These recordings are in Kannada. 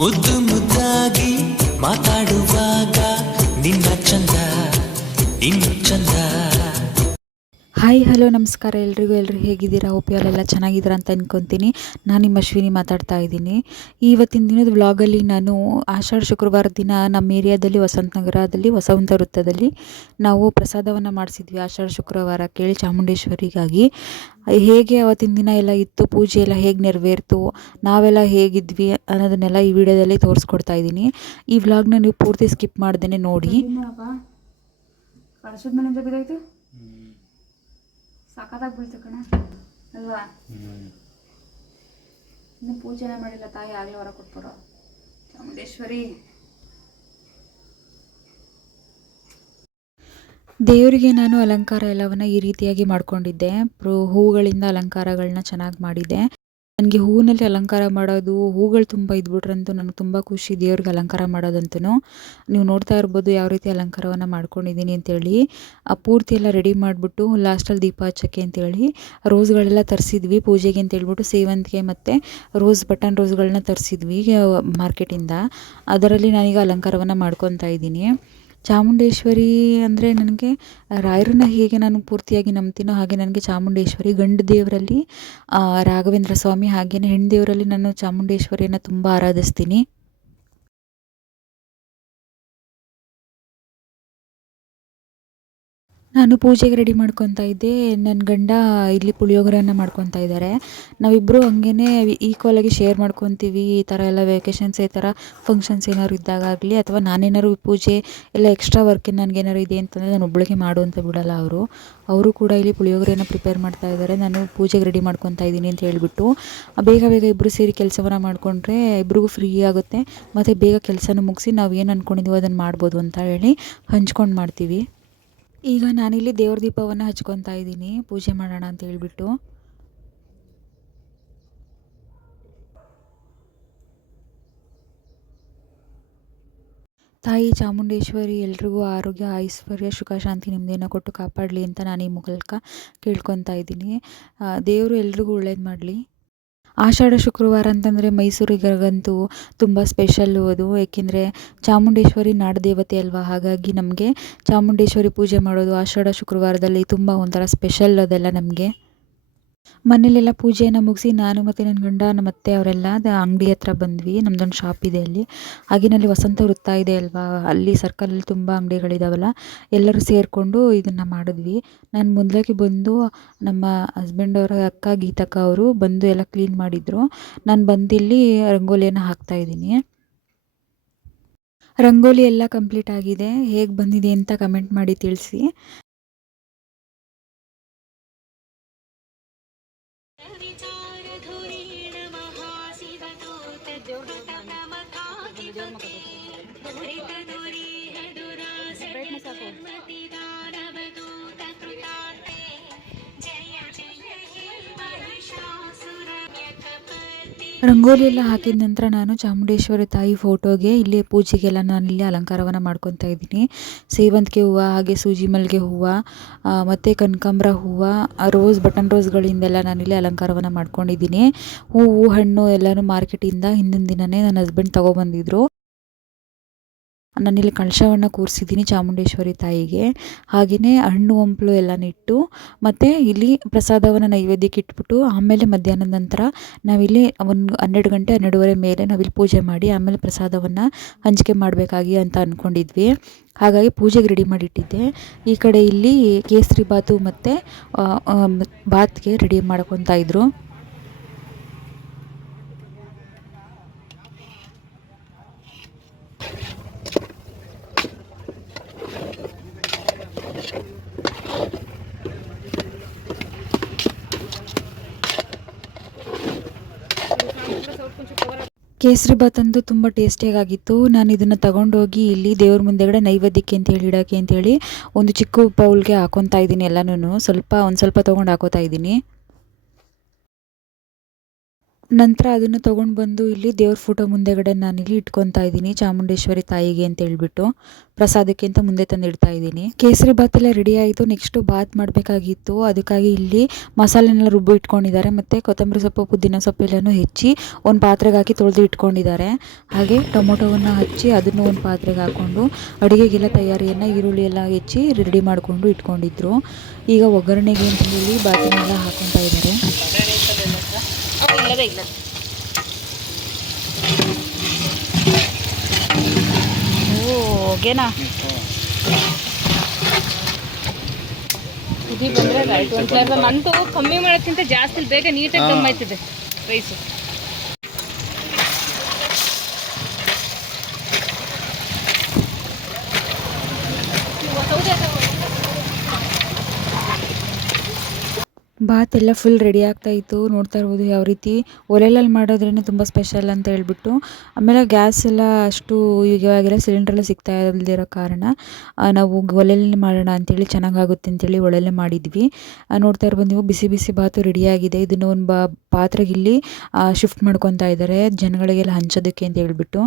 ಮುದ್ದು ಮುದ್ದಾಗಿ ಮಾತಾಡುವಾಗ ನಿನ್ನ ಚಂದ ಇನ್ನು ಚಂದ. ಹಾಯ್ ಹಲೋ ನಮಸ್ಕಾರ ಎಲ್ಲರೂ ಹೇಗಿದ್ದೀರಾ? ಎಲ್ಲ ಚೆನ್ನಾಗಿದ್ದೀರಾ ಅಂತ ಅಂದ್ಕೊತೀನಿ. ನಾನು ನಿಮ್ಮ ಅಶ್ವಿನಿ ಮಾತಾಡ್ತಾ ಇದ್ದೀನಿ. ಇವತ್ತಿನ ದಿನದ ವ್ಲಾಗಲ್ಲಿ ನಾನು ಆಷಾಢ ಶುಕ್ರವಾರ ದಿನ ನಮ್ಮ ಏರಿಯಾದಲ್ಲಿ ವಸಂತ ನಗರದಲ್ಲಿ ವಸಂತ ವೃತ್ತದಲ್ಲಿ ನಾವು ಪ್ರಸಾದವನ್ನು ಮಾಡಿಸಿದ್ವಿ ಆಷಾಢ ಶುಕ್ರವಾರ ಕೇಳಿ ಚಾಮುಂಡೇಶ್ವರಿಗಾಗಿ. ಹೇಗೆ ಅವತ್ತಿನ ದಿನ ಎಲ್ಲ ಇತ್ತು, ಪೂಜೆ ಎಲ್ಲ ಹೇಗೆ ನೆರವೇರ್ತು, ನಾವೆಲ್ಲ ಹೇಗಿದ್ವಿ ಅನ್ನೋದನ್ನೆಲ್ಲ ಈ ವಿಡಿಯೋದಲ್ಲಿ ತೋರಿಸ್ಕೊಡ್ತಾ ಇದ್ದೀನಿ. ಈ ವ್ಲಾಗ್ನ ನೀವು ಪೂರ್ತಿ ಸ್ಕಿಪ್ ಮಾಡ್ದೇ ನೋಡಿ. ಸಖತ್ತಾಗಿ ಬೀಳ್ತು ಕಣ ಅಲ್ವಾ? ಇನ್ನು ಪೂಜೆನೇ ಮಾಡಿಲ್ಲ ತಾಯಿ, ಆಗಲೇ ಹೊರ ಕೊಟ್ಬಿಡೋ ಚಾಮುಂಡೇಶ್ವರಿ. ದೇವರಿಗೆ ನಾನು ಅಲಂಕಾರ ಎಲ್ಲವನ್ನ ಈ ರೀತಿಯಾಗಿ ಮಾಡ್ಕೊಂಡಿದ್ದೆ. ಹೂಗಳಿಂದ ಅಲಂಕಾರಗಳನ್ನ ಚೆನ್ನಾಗಿ ಮಾಡಿದ್ದೆ. ನನಗೆ ಹೂವಿನಲ್ಲಿ ಅಲಂಕಾರ ಮಾಡೋದು, ಹೂಗಳು ತುಂಬ ಇದ್ಬಿಟ್ರಂತೂ ನನಗೆ ತುಂಬ ಖುಷಿ ದೇವ್ರಿಗೆ ಅಲಂಕಾರ ಮಾಡೋದಂತೂ. ನೀವು ನೋಡ್ತಾ ಇರ್ಬೋದು ಯಾವ ರೀತಿ ಅಲಂಕಾರವನ್ನು ಮಾಡ್ಕೊಂಡಿದ್ದೀನಿ ಅಂತೇಳಿ. ಪೂರ್ತಿ ಎಲ್ಲ ರೆಡಿ ಮಾಡಿಬಿಟ್ಟು ಲಾಸ್ಟಲ್ಲಿ ದೀಪ ಹಚ್ಚೋಕ್ಕೆ ಅಂತೇಳಿ ರೋಸ್ಗಳೆಲ್ಲ ತರಿಸಿದ್ವಿ ಪೂಜೆಗೆ ಅಂತೇಳ್ಬಿಟ್ಟು. ಸೇವಂತಿಗೆ ಮತ್ತು ಬಟನ್ ರೋಸ್ಗಳನ್ನ ತರಿಸಿದ್ವಿ ಮಾರ್ಕೆಟಿಂದ. ಅದರಲ್ಲಿ ನಾನೀಗ ಅಲಂಕಾರವನ್ನು ಮಾಡ್ಕೊತಾ ಇದ್ದೀನಿ. ಚಾಮುಂಡೇಶ್ವರಿ ಅಂದರೆ ನನಗೆ ರಾಯರನ್ನ ಹೇಗೆ ನಾನು ಪೂರ್ತಿಯಾಗಿ ನಂಬ್ತೀನೋ ಹಾಗೆ ನನಗೆ ಚಾಮುಂಡೇಶ್ವರಿ, ಗಂಡು ದೇವರಲ್ಲಿ ರಾಘವೇಂದ್ರ ಸ್ವಾಮಿ, ಹಾಗೆಯೇ ಹೆಣ್ಣು ದೇವರಲ್ಲಿ ನಾನು ಚಾಮುಂಡೇಶ್ವರಿಯನ್ನು ತುಂಬ ಆರಾಧಿಸ್ತೀನಿ. ನಾನು ಪೂಜೆಗೆ ರೆಡಿ ಮಾಡ್ಕೊತಾ ಇದ್ದೆ. ನನ್ನ ಗಂಡ ಇಲ್ಲಿ ಪುಳಿಯೋಗರೆಯನ್ನು ಮಾಡ್ಕೊತಾ ಇದ್ದಾರೆ. ನಾವಿಬ್ಬರು ಹಂಗೇ ಈಕ್ವಲಾಗಿ ಶೇರ್ ಮಾಡ್ಕೊತೀವಿ. ಈ ಥರ ಎಲ್ಲ ವೆಕೇಷನ್ಸ್, ಈ ಥರ ಫಂಕ್ಷನ್ಸ್ ಏನಾದ್ರು ಇದ್ದಾಗಲಿ ಅಥವಾ ನಾನೇನಾದ್ರು ಪೂಜೆ ಎಲ್ಲ ಎಕ್ಸ್ಟ್ರಾ ವರ್ಕ್ ನನಗೇನಾದ್ರು ಇದೆ ಅಂತಂದರೆ ನಾನು ಒಬ್ಬಳಿಗೆ ಮಾಡು ಅಂತ ಬಿಡೋಲ್ಲ ಅವರು ಕೂಡ ಇಲ್ಲಿ ಪುಳಿಯೋಗರೆಯನ್ನು ಪ್ರಿಪೇರ್ ಮಾಡ್ತಾ ಇದ್ದಾರೆ. ನಾನು ಪೂಜೆಗೆ ರೆಡಿ ಮಾಡ್ಕೊತಾ ಇದ್ದೀನಿ ಅಂತ ಹೇಳಿಬಿಟ್ಟು ಬೇಗ ಇಬ್ಬರು ಸೇರಿ ಕೆಲಸವನ್ನು ಮಾಡಿಕೊಂಡ್ರೆ ಇಬ್ರಿಗೂ ಫ್ರೀ ಆಗುತ್ತೆ ಮತ್ತು ಬೇಗ ಕೆಲಸನ ಮುಗಿಸಿ ನಾವು ಏನು ಅಂದ್ಕೊಂಡಿದ್ದೀವೋ ಅದನ್ನು ಮಾಡ್ಬೋದು ಅಂತ ಹೇಳಿ ಹಂಚ್ಕೊಂಡು ಮಾಡ್ತೀವಿ. ಈಗ ನಾನಿಲ್ಲಿ ದೇವ್ರ ದೀಪವನ್ನು ಹಚ್ಕೊತಾ ಇದ್ದೀನಿ ಪೂಜೆ ಮಾಡೋಣ ಅಂತ ಹೇಳ್ಬಿಟ್ಟು. ತಾಯಿ ಚಾಮುಂಡೇಶ್ವರಿ ಎಲ್ರಿಗೂ ಆರೋಗ್ಯ, ಐಶ್ವರ್ಯ, ಸುಖ, ಶಾಂತಿ, ನೆಮ್ಮದಿಯನ್ನು ಕೊಟ್ಟು ಕಾಪಾಡಲಿ ಅಂತ ನಾನು ಈ ಮೂಲಕ ಕೇಳ್ಕೊತಾ ಇದ್ದೀನಿ. ದೇವರು ಎಲ್ರಿಗೂ ಒಳ್ಳೇದು ಮಾಡಲಿ. ಆಷಾಢ ಶುಕ್ರವಾರ ಅಂತಂದರೆ ಮೈಸೂರಿಗಂತೂ ತುಂಬ ಸ್ಪೆಷಲ್ಲು ಅದು. ಏಕೆಂದರೆ ಚಾಮುಂಡೇಶ್ವರಿ ನಾಡದೇವತೆ ಅಲ್ವಾ, ಹಾಗಾಗಿ ನಮಗೆ ಚಾಮುಂಡೇಶ್ವರಿ ಪೂಜೆ ಮಾಡೋದು ಆಷಾಢ ಶುಕ್ರವಾರದಲ್ಲಿ ತುಂಬ ಒಂಥರ ಸ್ಪೆಷಲ್. ಅದೆಲ್ಲ ನಮಗೆ ಮನೇಲೆಲ್ಲ ಪೂಜೆಯನ್ನು ಮುಗಿಸಿ ನಾನು ಮತ್ತು ನನ್ನ ಗಂಡ, ನಮ್ಮ ಅತ್ತೆ ಅವರೆಲ್ಲ ಅಂಗಡಿ ಹತ್ರ ಬಂದ್ವಿ. ನಮ್ಮದೊಂದು ಶಾಪ್ ಇದೆ ಅಲ್ಲಿ. ಹಾಗೇನಲ್ಲಿ ವಸಂತ ವೃತ್ತ ಇದೆ ಅಲ್ವಾ, ಅಲ್ಲಿ ಸರ್ಕಲಲ್ಲಿ ತುಂಬ ಅಂಗಡಿಗಳಿದಾವಲ್ಲ, ಎಲ್ಲರೂ ಸೇರಿಕೊಂಡು ಇದನ್ನು ಮಾಡಿದ್ವಿ. ನಾನು ಮೊದಲಾಗಿ ಬಂದು ನಮ್ಮ ಹಸ್ಬೆಂಡ್ ಅವರ ಅಕ್ಕ ಗೀತಕ್ಕ ಅವರು ಬಂದು ಎಲ್ಲ ಕ್ಲೀನ್ ಮಾಡಿದರು. ನಾನು ಬಂದಿಲ್ಲಿ ರಂಗೋಲಿಯನ್ನು ಹಾಕ್ತಾಯಿದ್ದೀನಿ. ರಂಗೋಲಿ ಎಲ್ಲ ಕಂಪ್ಲೀಟ್ ಆಗಿದೆ. ಹೇಗೆ ಬಂದಿದೆ ಅಂತ ಕಮೆಂಟ್ ಮಾಡಿ ತಿಳಿಸಿ. ರಂಗೋಲಿ ಎಲ್ಲ ಹಾಕಿದ ನಂತರ ನಾನು ಚಾಮುಂಡೇಶ್ವರಿ ತಾಯಿ ಫೋಟೋಗೆ ಇಲ್ಲಿ ಪೂಜೆಗೆಲ್ಲ ನಾನಿಲ್ಲಿ ಅಲಂಕಾರವನ್ನು ಮಾಡ್ಕೊತಾ ಇದ್ದೀನಿ. ಸೇವಂತಿಗೆ ಹೂವು, ಹಾಗೆ ಸೂಜಿ ಮಲ್ಲಿಗೆ ಹೂವು ಮತ್ತು ಕನಕಾಂಬರ ಹೂವು, ಬಟನ್ ರೋಸ್ಗಳಿಂದೆಲ್ಲ ನಾನಿಲ್ಲಿ ಅಲಂಕಾರವನ್ನು ಮಾಡ್ಕೊಂಡಿದ್ದೀನಿ. ಹೂವು ಹಣ್ಣು ಎಲ್ಲನೂ ಮಾರ್ಕೆಟಿಂದ ಹಿಂದಿನ ದಿನವೇ ನನ್ನ ಹಸ್ಬೆಂಡ್ ತೊಗೊಬಂದಿದ್ರು. ನಾನಿಲ್ಲಿ ಕಳಶವನ್ನು ಕೂರಿಸಿದ್ದೀನಿ ಚಾಮುಂಡೇಶ್ವರಿ ತಾಯಿಗೆ. ಹಾಗೆಯೇ ಹಣ್ಣು ಹಂಪಲು ಎಲ್ಲನೂ ಇಟ್ಟು ಮತ್ತು ಇಲ್ಲಿ ಪ್ರಸಾದವನ್ನು ನೈವೇದ್ಯಕ್ಕೆ ಇಟ್ಬಿಟ್ಟು ಆಮೇಲೆ ಮಧ್ಯಾಹ್ನದ ನಂತರ ನಾವಿಲ್ಲಿ ಒಂದು 12 ಗಂಟೆ 12:30 ಮೇಲೆ ನಾವಿಲ್ಲಿ ಪೂಜೆ ಮಾಡಿ ಆಮೇಲೆ ಪ್ರಸಾದವನ್ನು ಹಂಚಿಕೆ ಮಾಡಬೇಕಾಗಿ ಅಂತ ಅಂದ್ಕೊಂಡಿದ್ವಿ. ಹಾಗಾಗಿ ಪೂಜೆಗೆ ರೆಡಿ ಮಾಡಿಟ್ಟಿದ್ದೆ. ಈ ಕಡೆ ಇಲ್ಲಿ ಕೇಸರಿ ಬಾತು ಮತ್ತು ಬಾತ್ಗೆ ರೆಡಿ ಮಾಡ್ಕೊತಾ ಇದ್ರು. ಕೇಸರಿ ಬಾತ್ ಅಂತೂ ತುಂಬ ಟೇಸ್ಟಿಯಾಗಿತ್ತು. ನಾನು ಇದನ್ನು ತಗೊಂಡೋಗಿ ಇಲ್ಲಿ ದೇವ್ರ ಮುಂದೆಗಡೆ ನೈವೇದ್ಯಕ್ಕೆ ಅಂತೇಳಿ ಇಡೋಕ್ಕೆ ಅಂತೇಳಿ ಒಂದು ಚಿಕ್ಕ ಬೌಲ್ಗೆ ಹಾಕೊತಾ ಇದ್ದೀನಿ. ಎಲ್ಲನೂ ಒಂದು ಸ್ವಲ್ಪ ತೊಗೊಂಡು ಹಾಕೋತಾ ಇದ್ದೀನಿ. ನಂತರ ಅದನ್ನು ತೊಗೊಂಡು ಬಂದು ಇಲ್ಲಿ ದೇವ್ರ ಫೋಟೋ ಮುಂದೆಗಡೆ ನಾನಿಲ್ಲಿ ಇಟ್ಕೊತಾ ಇದ್ದೀನಿ, ಚಾಮುಂಡೇಶ್ವರಿ ತಾಯಿಗೆ ಅಂತ ಹೇಳ್ಬಿಟ್ಟು ಪ್ರಸಾದಕ್ಕೆ ಅಂತ ಮುಂದೆ ತಂದು ಇಡ್ತಾ ಇದ್ದೀನಿ. ಕೇಸರಿ ಬಾತ್ ಎಲ್ಲ ರೆಡಿ ಆಯಿತು. ನೆಕ್ಸ್ಟು ಬಾತ್ ಮಾಡಬೇಕಾಗಿತ್ತು. ಅದಕ್ಕಾಗಿ ಇಲ್ಲಿ ಮಸಾಲೆನೆಲ್ಲ ರುಬ್ಬಿ ಇಟ್ಕೊಂಡಿದ್ದಾರೆ, ಮತ್ತು ಕೊತ್ತಂಬರಿ ಸೊಪ್ಪು ಪುದೀನ ಸೊಪ್ಪೆಲ್ಲನೂ ಹೆಚ್ಚಿ ಒಂದು ಪಾತ್ರೆಗೆ ಹಾಕಿ ತೊಳೆದು ಇಟ್ಕೊಂಡಿದ್ದಾರೆ. ಹಾಗೆ ಟೊಮೊಟೊವನ್ನು ಹಚ್ಚಿ ಅದನ್ನು ಒಂದು ಪಾತ್ರೆಗೆ ಹಾಕ್ಕೊಂಡು ಅಡುಗೆಗೆಲ್ಲ ತಯಾರಿಯನ್ನು ಈರುಳ್ಳಿ ಎಲ್ಲ ಹೆಚ್ಚಿ ರೆಡಿ ಮಾಡಿಕೊಂಡು ಇಟ್ಕೊಂಡಿದ್ರು. ಈಗ ಒಗ್ಗರಣೆಗೆ ಅಂತ ಹೇಳಿ ಬಾತಿನೆಲ್ಲ ಹಾಕ್ಕೊತಾ ಇದ್ದಾರೆ. ಓಕೆನಾ ಕುದಿ ಬಂದರೆ ರೈಟ್ ಒಂದು ನಂಟು ಕಮ್ಮಿ ಮಾಡೋಕ್ಕಿಂತ ಜಾಸ್ತಿ ಬೇಗ ನೀಟಾಗಿ ದಮ್ ಆಯ್ತದೆ ರೈಸು. ಬಾತ್ ಎಲ್ಲ ಫುಲ್ ರೆಡಿ ಆಗ್ತಾಯಿತ್ತು. ನೋಡ್ತಾ ಇರ್ಬೋದು ಯಾವ ರೀತಿ ಒಲೆಯಲ್ಲಿ ಮಾಡೋದ್ರೇ ತುಂಬ ಸ್ಪೆಷಲ್ ಅಂತ ಹೇಳ್ಬಿಟ್ಟು. ಆಮೇಲೆ ಗ್ಯಾಸ್ ಎಲ್ಲ ಅಷ್ಟು ಇವಾಗೆಲ್ಲ ಸಿಲಿಂಡ್ರೆಲ್ಲ ಸಿಗ್ತಾ ಇಲ್ದಿರೋ ಕಾರಣ ನಾವು ಒಲೆಯಲ್ಲಿ ಮಾಡೋಣ ಅಂತೇಳಿ ಚೆನ್ನಾಗಾಗುತ್ತೆ ಅಂತೇಳಿ ಒಲೆಯಲ್ಲೇ ಮಾಡಿದ್ವಿ. ನೋಡ್ತಾ ಇರ್ಬೋದು ನೀವು ಬಿಸಿ ಬಿಸಿ ಬಾತು ರೆಡಿಯಾಗಿದೆ. ಇದನ್ನು ಒಂದು ಪಾತ್ರೆಗೆ ಇಲ್ಲಿ ಶಿಫ್ಟ್ ಮಾಡ್ಕೊತಾ ಇದ್ದಾರೆ ಜನಗಳಿಗೆಲ್ಲ ಹಂಚೋದಕ್ಕೆ ಅಂತ ಹೇಳ್ಬಿಟ್ಟು.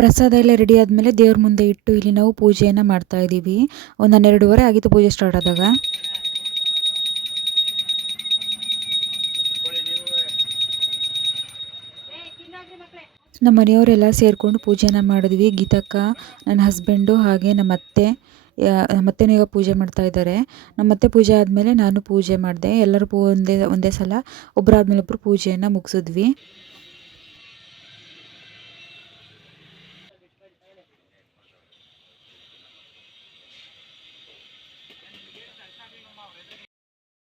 ಪ್ರಸಾದ ಎಲ್ಲ ರೆಡಿ ಆದಮೇಲೆ ದೇವ್ರ ಮುಂದೆ ಇಟ್ಟು ಇಲ್ಲಿ ನಾವು ಪೂಜೆಯನ್ನು ಮಾಡ್ತಾ ಇದ್ದೀವಿ. ಒಂದು 12:30 ಆಗಿತ್ತು ಪೂಜೆ ಸ್ಟಾರ್ಟ್ ಆದಾಗ. ನಮ್ಮ ಮನೆಯವರೆಲ್ಲ ಸೇರಿಕೊಂಡು ಪೂಜೆನ ಮಾಡಿದ್ವಿ. ಗೀತಕ್ಕ, ನನ್ನ ಹಸ್ಬೆಂಡು, ಹಾಗೆ ನಮ್ಮ ಅತ್ತೆನೂ ಈಗ ಪೂಜೆ ಮಾಡ್ತಾ ಇದ್ದಾರೆ. ನಮ್ಮ ಅತ್ತೆ ಪೂಜೆ ಆದಮೇಲೆ ನಾನು ಪೂಜೆ ಮಾಡಿದೆ. ಎಲ್ಲರೂ ಒಂದೇ ಸಲ ಒಬ್ಬರಾದ್ಮೇಲೆ ಒಬ್ಬರು ಪೂಜೆಯನ್ನು ಮುಗಿಸಿದ್ವಿ.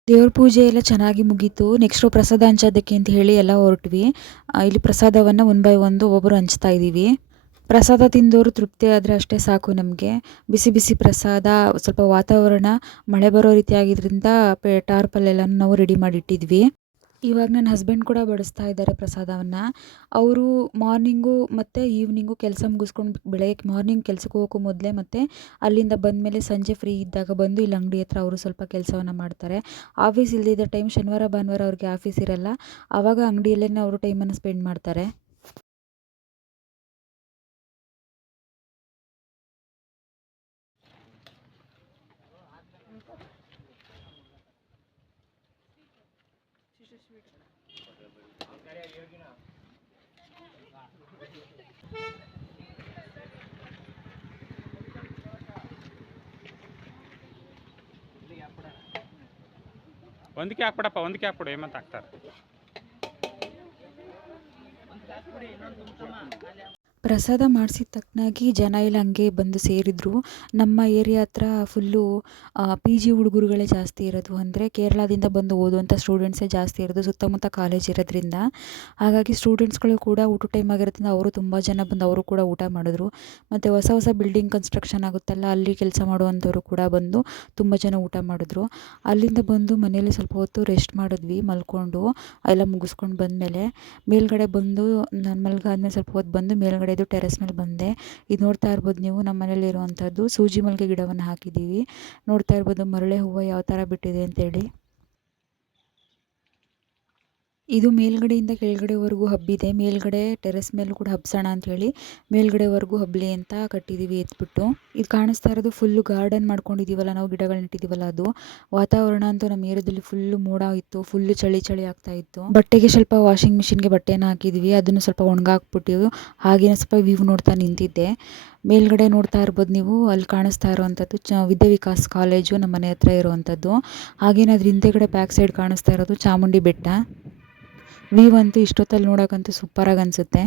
ದೇವ್ರ ಪೂಜೆ ಎಲ್ಲ ಚೆನ್ನಾಗಿ ಮುಗೀತು. ನೆಕ್ಸ್ಟು ಪ್ರಸಾದ ಹಂಚೋದಕ್ಕೆ ಅಂತ ಹೇಳಿ ಎಲ್ಲ ಹೊರಟ್ವಿ. ಇಲ್ಲಿ ಪ್ರಸಾದವನ್ನು 1 ಬೈ 1 ಒಬ್ಬೊಬ್ಬರು ಹಂಚ್ತಾ ಇದ್ದೀವಿ. ಪ್ರಸಾದ ತಿಂದವರು ತೃಪ್ತಿ ಆದರೆ ಅಷ್ಟೇ ಸಾಕು ನಮಗೆ. ಬಿಸಿ ಬಿಸಿ ಪ್ರಸಾದ, ಸ್ವಲ್ಪ ವಾತಾವರಣ ಮಳೆ ಬರೋ ರೀತಿ ಆಗಿದ್ದರಿಂದ ಟಾರ್ಪಲ್ಲೆಲ್ಲನೂ ನಾವು ರೆಡಿ ಮಾಡಿಟ್ಟಿದ್ವಿ. ಇವಾಗ ನನ್ನ ಹಸ್ಬೆಂಡ್ ಕೂಡ ಬಡಿಸ್ತಾ ಇದ್ದಾರೆ ಪ್ರಸಾದವನ್ನು. ಅವರು ಮಾರ್ನಿಂಗು ಮತ್ತು ಈವ್ನಿಂಗು ಕೆಲಸ ಮುಗಿಸ್ಕೊಂಡು ಬೆಳಗ್ಗೆ ಮಾರ್ನಿಂಗ್ ಕೆಲಸಕ್ಕೆ ಹೋಗೋಕ್ಕೂ ಮೊದಲೇ ಮತ್ತು ಅಲ್ಲಿಂದ ಬಂದಮೇಲೆ ಸಂಜೆ ಫ್ರೀ ಇದ್ದಾಗ ಬಂದು ಇಲ್ಲಿ ಅಂಗಡಿ ಹತ್ರ ಅವರು ಸ್ವಲ್ಪ ಕೆಲಸವನ್ನು ಮಾಡ್ತಾರೆ. ಆಫೀಸ್ ಇಲ್ಲದಿದ್ದ ಟೈಮ್ ಶನಿವಾರ ಭಾನುವಾರ ಅವ್ರಿಗೆ ಆಫೀಸ್ ಇರಲ್ಲ, ಆವಾಗ ಅಂಗಡಿಯಲ್ಲೇ ಅವರು ಟೈಮನ್ನು ಸ್ಪೆಂಡ್ ಮಾಡ್ತಾರೆ. ಒಂದಕ್ಕೆ ಹಾಕ್ಬಿಡಪ್ಪ, ಒಂದಕ್ಕೆ ಹಾಕ್ಬಿಡು, ಏಮಂತ ಹಾಕ್ತಾರೆ. ಪ್ರಸಾದ ಮಾಡಿಸಿದ ತಕ್ಕನಾಗಿ ಜನ ಎಲ್ಲ ಹಂಗೆ ಬಂದು ಸೇರಿದರು. ನಮ್ಮ ಏರಿಯಾ ಹತ್ರ ಫುಲ್ಲು PG ಹುಡುಗರುಗಳೇ ಜಾಸ್ತಿ ಇರೋದು. ಅಂದರೆ ಕೇರಳದಿಂದ ಬಂದು ಓದುವಂಥ ಸ್ಟೂಡೆಂಟ್ಸೇ ಜಾಸ್ತಿ ಇರೋದು, ಸುತ್ತಮುತ್ತ ಕಾಲೇಜ್ ಇರೋದ್ರಿಂದ. ಹಾಗಾಗಿ ಸ್ಟೂಡೆಂಟ್ಸ್ಗಳು ಕೂಡ ಊಟ ಟೈಮ್ ಆಗಿರೋದ್ರಿಂದ ಅವರು ತುಂಬ ಜನ ಬಂದು ಅವರು ಕೂಡ ಊಟ ಮಾಡಿದ್ರು. ಮತ್ತು ಹೊಸ ಹೊಸ ಬಿಲ್ಡಿಂಗ್ ಕನ್ಸ್ಟ್ರಕ್ಷನ್ ಆಗುತ್ತಲ್ಲ, ಅಲ್ಲಿ ಕೆಲಸ ಮಾಡುವಂಥವರು ಕೂಡ ಬಂದು ತುಂಬ ಜನ ಊಟ ಮಾಡಿದ್ರು. ಅಲ್ಲಿಂದ ಬಂದು ಮನೇಲಿ ಸ್ವಲ್ಪ ಹೊತ್ತು ರೆಸ್ಟ್ ಮಾಡಿದ್ವಿ, ಮಲ್ಕೊಂಡು ಎಲ್ಲ ಮುಗಿಸ್ಕೊಂಡು ಬಂದಮೇಲೆ ಮೇಲ್ಗಡೆ ಬಂದು ನಾನು ಮಲ್ಗಾದ್ಮೇಲೆ ಸ್ವಲ್ಪ ಹೊತ್ತು ಬಂದು ಮೇಲ್ಗಡೆ ಟೆರೆಸ್ ಮೇಲೆ ಬಂದೆ. ಇದು ನೋಡ್ತಾ ಇರ್ಬೋದು ನೀವು, ನಮ್ಮ ಮನೇಲಿ ಇರುವಂಥದ್ದು ಸೂಜಿ ಮಲ್ಲಿಗೆ ಗಿಡವನ್ನು ಹಾಕಿದ್ದೀವಿ. ನೋಡ್ತಾ ಇರ್ಬೋದು ಮರಳೆ ಹೂವು ಯಾವ ಥರ ಬಿಟ್ಟಿದೆ ಅಂತೇಳಿ. ಇದು ಮೇಲ್ಗಡೆಯಿಂದ ಕೆಳಗಡೆವರೆಗೂ ಹಬ್ಬಿದೆ. ಮೇಲ್ಗಡೆ ಟೆರೆಸ್ ಮೇಲೂ ಕೂಡ ಹಬ್ಸೋಣ ಅಂಥೇಳಿ ಮೇಲ್ಗಡೆವರೆಗೂ ಹಬ್ಬಲಿ ಅಂತ ಕಟ್ಟಿದ್ದೀವಿ ಎತ್ಬಿಟ್ಟು. ಇದು ಕಾಣಿಸ್ತಾ ಇರೋದು ಫುಲ್ಲು ಗಾರ್ಡನ್ ಮಾಡ್ಕೊಂಡಿದ್ದೀವಲ್ಲ ನಾವು, ಗಿಡಗಳನ್ನ ಇಟ್ಟಿದ್ದೀವಲ್ಲ ಅದು. ವಾತಾವರಣ ಅಂತೂ ನಮ್ಮ ಏರಿಯಾದಲ್ಲಿ ಫುಲ್ಲು ಮೋಡ ಇತ್ತು, ಫುಲ್ಲು ಚಳಿ ಆಗ್ತಾ ಇತ್ತು. ಬಟ್ಟೆಗೆ ಸ್ವಲ್ಪ ವಾಷಿಂಗ್ ಮಿಷಿನ್ಗೆ ಬಟ್ಟೆನ ಹಾಕಿದ್ವಿ, ಅದನ್ನು ಸ್ವಲ್ಪ ಒಣಗಾಕ್ಬಿಟ್ಟಿವಿ. ಹಾಗೇನೆ ಸ್ವಲ್ಪ ವ್ಯೂ ನೋಡ್ತಾ ನಿಂತಿದ್ದೆ. ಮೇಲ್ಗಡೆ ನೋಡ್ತಾ ಇರ್ಬೋದು ನೀವು, ಅಲ್ಲಿ ಕಾಣಿಸ್ತಾ ಇರುವಂಥದ್ದು ವಿದ್ಯಾ ವಿಕಾಸ್ ಕಾಲೇಜು ನಮ್ಮ ಮನೆ ಹತ್ರ ಇರುವಂಥದ್ದು. ಹಾಗೇನೆ ಅದ್ರ ಹಿಂದೆಗಡೆ ಬ್ಯಾಕ್ ಸೈಡ್ ಕಾಣಿಸ್ತಾ ಇರೋದು ಚಾಮುಂಡಿ ಬೆಟ್ಟ. ವ್ಯೂ ಅಂತೂ ಇಷ್ಟೊತ್ತಲ್ಲಿ ನೋಡೋಕ್ಕಂತೂ ಸೂಪರಾಗಿ ಅನಿಸುತ್ತೆ.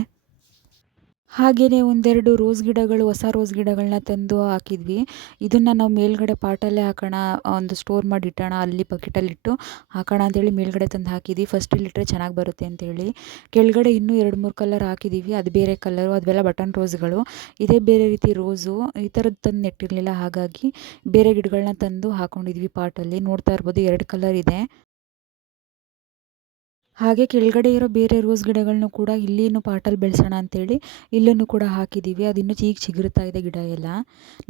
ಹಾಗೆಯೇ ಒಂದೆರಡು ರೋಸ್ ಗಿಡಗಳು, ಹೊಸ ರೋಸ್ ಗಿಡಗಳನ್ನ ತಂದು ಹಾಕಿದ್ವಿ. ಇದನ್ನು ನಾವು ಮೇಲ್ಗಡೆ ಪಾಟಲ್ಲೇ ಹಾಕೋಣ, ಒಂದು ಸ್ಟೋರ್ ಮಾಡಿ ಇಟ್ಟೋಣ, ಅಲ್ಲಿ ಬಕೆಟಲ್ಲಿಟ್ಟು ಹಾಕೋಣ ಅಂತೇಳಿ ಮೇಲ್ಗಡೆ ತಂದು ಹಾಕಿದ್ವಿ. ಫಸ್ಟ್ ಇಲ್ಲಿಟ್ಟರೆ ಚೆನ್ನಾಗಿ ಬರುತ್ತೆ ಅಂತೇಳಿ. ಕೆಳಗಡೆ ಇನ್ನೂ 2-3 ಕಲರ್ ಹಾಕಿದ್ದೀವಿ, ಅದು ಬೇರೆ ಕಲರು, ಅದೆಲ್ಲ ಬಟನ್ ರೋಸ್ಗಳು. ಇದೇ ಬೇರೆ ರೀತಿ ರೋಸು, ಈ ಥರದ್ದು ತಂದು ನೆಟ್ಟಿರಲಿಲ್ಲ, ಹಾಗಾಗಿ ಬೇರೆ ಗಿಡಗಳನ್ನ ತಂದು ಹಾಕ್ಕೊಂಡಿದ್ವಿ ಪಾಟಲ್ಲಿ. ನೋಡ್ತಾ ಇರ್ಬೋದು 2 ಕಲರ್ ಇದೆ. ಹಾಗೆ ಕೆಳಗಡೆ ಇರೋ ಬೇರೆ ರೋಸ್ ಗಿಡಗಳನ್ನೂ ಕೂಡ ಇಲ್ಲಿನೂ ಪಾಟಲ್ಲಿ ಬೆಳೆಸೋಣ ಅಂತೇಳಿ ಇಲ್ಲೂ ಕೂಡ ಹಾಕಿದ್ದೀವಿ. ಅದಿನ್ನೂ ಚಿಗುರ್ತಾ ಇದೆ ಗಿಡ ಎಲ್ಲ.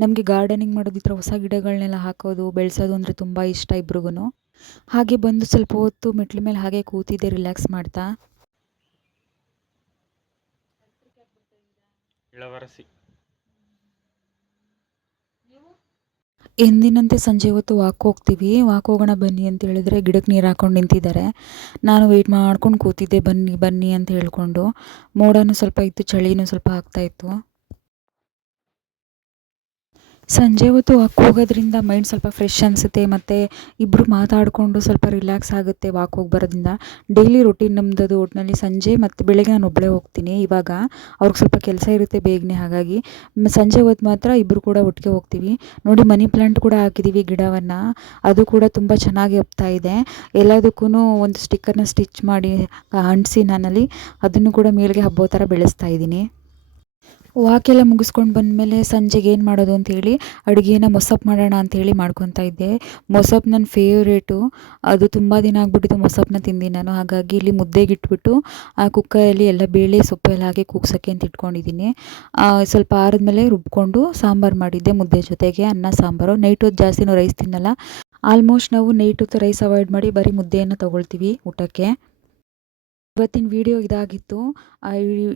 ನಮಗೆ ಗಾರ್ಡನಿಂಗ್ ಮಾಡೋದು, ಈ ಥರ ಹೊಸ ಗಿಡಗಳನ್ನೆಲ್ಲ ಹಾಕೋದು, ಬೆಳೆಸೋದು ಅಂದರೆ ತುಂಬ ಇಷ್ಟ ಇಬ್ರಿಗೂ. ಹಾಗೆ ಬಂದು ಸ್ವಲ್ಪ ಹೊತ್ತು ಮೆಟ್ಲ ಮೇಲೆ ಹಾಗೆ ಕೂತಿದ್ದೆ ರಿಲ್ಯಾಕ್ಸ್ ಮಾಡ್ತಾ. ಇಳವರಸಿ. ಎಂದಿನಂತೆ ಸಂಜೆ ಹೊತ್ತು ವಾಕ್ ಹೋಗ್ತೀವಿ. ವಾಕ್ ಹೋಗೋಣ ಬನ್ನಿ ಅಂತ ಹೇಳಿದ್ರೆ ಗಿಡಕ್ಕೆ ನೀರು ಹಾಕೊಂಡು ನಿಂತಿದ್ದಾರೆ. ನಾನು ವೆಯ್ಟ್ ಮಾಡ್ಕೊಂಡು ಕೂತಿದ್ದೆ, ಬನ್ನಿ ಬನ್ನಿ ಅಂತ ಹೇಳ್ಕೊಂಡು. ಮೋಡನೂ ಸ್ವಲ್ಪ ಇತ್ತು, ಚಳಿನೂ ಸ್ವಲ್ಪ ಆಗ್ತಾಯಿತ್ತು. ಸಂಜೆ ಹೊತ್ತು ವಾಕ್ ಹೋಗೋದ್ರಿಂದ ಮೈಂಡ್ ಸ್ವಲ್ಪ ಫ್ರೆಶ್ ಅನಿಸುತ್ತೆ, ಮತ್ತು ಇಬ್ಬರು ಮಾತಾಡಿಕೊಂಡು ಸ್ವಲ್ಪ ರಿಲ್ಯಾಕ್ಸ್ ಆಗುತ್ತೆ ವಾಕ್ ಹೋಗಿ ಬರೋದ್ರಿಂದ. ಡೈಲಿ ರೊಟೀನ್ ನಮ್ಮದು ಒಟ್ಟಿನಲ್ಲಿ ಸಂಜೆ ಮತ್ತು ಬೆಳಗ್ಗೆ ನಾನು ಒಬ್ಬಳೇ ಹೋಗ್ತೀನಿ. ಇವಾಗ ಅವ್ರಿಗೆ ಸ್ವಲ್ಪ ಕೆಲಸ ಇರುತ್ತೆ ಬೇಗನೆ, ಹಾಗಾಗಿ ಸಂಜೆ ಹೊತ್ತು ಮಾತ್ರ ಇಬ್ಬರು ಕೂಡ ಒಟ್ಟಿಗೆ ಹೋಗ್ತೀವಿ. ನೋಡಿ ಮನಿ ಪ್ಲ್ಯಾಂಟ್ ಕೂಡ ಹಾಕಿದ್ದೀವಿ ಗಿಡವನ್ನು, ಅದು ಕೂಡ ತುಂಬ ಚೆನ್ನಾಗಿ ಒಪ್ತಾ ಇದೆ. ಎಲ್ಲದಕ್ಕೂ ಒಂದು ಸ್ಟಿಕ್ಕರ್ನ ಸ್ಟಿಚ್ ಮಾಡಿ ಅಂಟಿಸಿ ನಾನಲ್ಲಿ ಅದನ್ನು ಕೂಡ ಮೇಲ್ಗೆ ಹಬ್ಬೋ ಥರ ಬೆಳೆಸ್ತಾ ಇದ್ದೀನಿ. ವಾಕೆಲ್ಲ ಮುಗಿಸ್ಕೊಂಡು ಬಂದಮೇಲೆ ಸಂಜೆಗೆ ಏನು ಮಾಡೋದು ಅಂಥೇಳಿ ಅಡುಗೆನ ಮೊಸಪ್ಪು ಮಾಡೋಣ ಅಂಥೇಳಿ ಮಾಡ್ಕೊತಾ ಇದ್ದೆ. ಮೊಸಪ್ಪು ನನ್ನ ಫೇವ್ರೇಟು, ಅದು ತುಂಬ ದಿನ ಆಗಿಬಿಟ್ಟಿತ್ತು ಮೊಸಪ್ಪನ್ನ ತಿಂದು ನಾನು. ಹಾಗಾಗಿ ಇಲ್ಲಿ ಮುದ್ದೆಗೆ ಇಟ್ಬಿಟ್ಟು ಆ ಕುಕ್ಕರಲ್ಲಿ ಎಲ್ಲ ಬೇಳೆ ಸೊಪ್ಪು ಎಲ್ಲ ಹಾಕಿ ಕೂಗ್ಸೋಕ್ಕೆ ಅಂತ ಇಟ್ಕೊಂಡಿದ್ದೀನಿ. ಸ್ವಲ್ಪ ಆರಿದ್ಮೇಲೆ ರುಬ್ಕೊಂಡು ಸಾಂಬಾರು ಮಾಡಿದ್ದೆ ಮುದ್ದೆ ಜೊತೆಗೆ, ಅನ್ನ ಸಾಂಬಾರು. ನೈಟ್ ಹೊತ್ತು ಜಾಸ್ತಿ ನಾವು ರೈಸ್ ತಿನ್ನಲ್ಲ, ಆಲ್ಮೋಸ್ಟ್ ನಾವು ನೈಟ್ ಹೊತ್ತು ರೈಸ್ ಅವಾಯ್ಡ್ ಮಾಡಿ ಬರೀ ಮುದ್ದೆಯನ್ನು ತೊಗೊಳ್ತೀವಿ ಊಟಕ್ಕೆ. ಇವತ್ತಿನ ವಿಡಿಯೋ ಇದಾಗಿತ್ತು.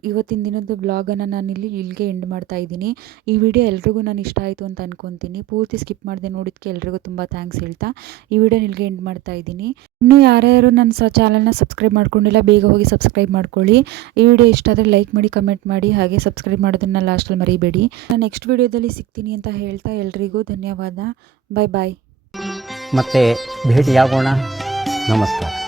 ಇವತ್ತಿನ ದಿನದ ಬ್ಲಾಗನ್ನು ನಾನಿಲ್ಲಿ ಇಲ್ಲಿಗೆ ಎಂಡ್ ಮಾಡ್ತಾ ಇದ್ದೀನಿ. ಈ ವಿಡಿಯೋ ಎಲ್ರಿಗೂ ನಾನು ಇಷ್ಟ ಆಯಿತು ಅಂತ ಅಂದ್ಕೊತೀನಿ. ಪೂರ್ತಿ ಸ್ಕಿಪ್ ಮಾಡಿದೆ ನೋಡಿದ್ದಕ್ಕೆ ಎಲ್ರಿಗೂ ತುಂಬ ಥ್ಯಾಂಕ್ಸ್ ಹೇಳ್ತಾ ಈ ವಿಡಿಯೋನ ಇಲ್ಲಿಗೆ ಎಂಡ್ ಮಾಡ್ತಾ ಇದ್ದೀನಿ. ಇನ್ನೂ ಯಾರ್ಯಾರು ನನ್ನ ಚಾನಲ್ನ ಸಬ್ಸ್ಕ್ರೈಬ್ ಮಾಡ್ಕೊಂಡಿಲ್ಲ ಬೇಗ ಹೋಗಿ ಸಬ್ಸ್ಕ್ರೈಬ್ ಮಾಡ್ಕೊಳ್ಳಿ. ಈ ವಿಡಿಯೋ ಇಷ್ಟ ಆದರೆ ಲೈಕ್ ಮಾಡಿ, ಕಮೆಂಟ್ ಮಾಡಿ, ಹಾಗೆ ಸಬ್ಸ್ಕ್ರೈಬ್ ಮಾಡೋದನ್ನು ಲಾಸ್ಟಲ್ಲಿ ಮರಿಬೇಡಿ. ನಾನು ನೆಕ್ಸ್ಟ್ ವಿಡಿಯೋದಲ್ಲಿ ಸಿಗ್ತೀನಿ ಅಂತ ಹೇಳ್ತಾ ಎಲ್ರಿಗೂ ಧನ್ಯವಾದ. ಬಾಯ್ ಬಾಯ್. ಮತ್ತೆ ಭೇಟಿಯಾಗೋಣ. ನಮಸ್ಕಾರ.